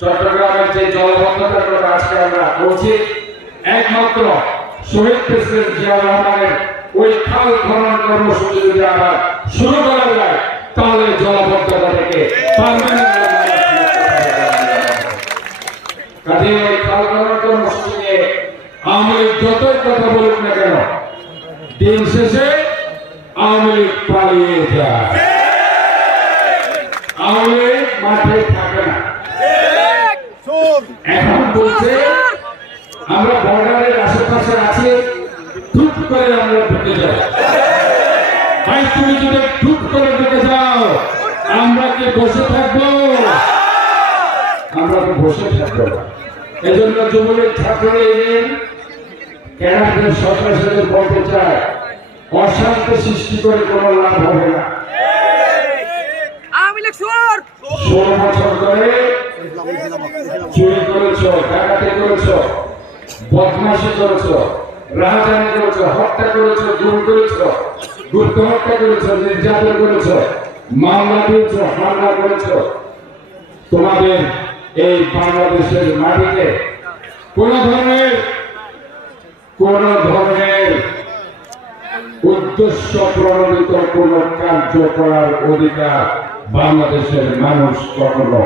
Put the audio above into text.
চট্টগ্রামের যে জলবদ্ধতার কথা আজকে আমরা বলছি একমাত্র শহীদ প্রেসিডেন্ট জিয়া রহমানের ওই খাল খনন কর্মসূচি যদি আবার শুরু করা যায়, তাহলে জলবদ্ধতা থেকে কাজে ওই খাল খনন কর্মসূচি নিয়ে আওয়ামী লীগ যতই কথা বলুক না কেন, দিন শেষে আওয়ামী লীগ পালিয়ে যায়। আওয়ামী লীগ মাঠে এখন বলছে আমরা বর্ডারের আশেপাশে আছি টুট করে আমরা ঢুকে যাই। ভাই তুমি যদি টুট করে ঢুকে যাও আমরা কি বসে থাকব? আমরা বসে থাকব এজন্য যুবলীগ ছাত্র ইউনিয়ন ক্যাডারদের সরকার সাথে বলতে চায় অশান্তি সৃষ্টি করে কোনো লাভ হবে না। ষোলো বছর ধরে চুরি করেছ, ডাকাতি করেছ, বদমাশি করেছ, রাহাজানি করেছ, হত্যা করেছ, গুম করেছ গুপ্ত হত্যা করেছ, নির্যাতন করেছ, মামলা হামলা করেছ। তোমাদের এই বাংলাদেশের মাটিতে কোন ধরনের কোন ধরনের উদ্দেশ্য প্রণোদিত কোন কার্য করার অধিকার বাংলাদেশের মানুষ কখনো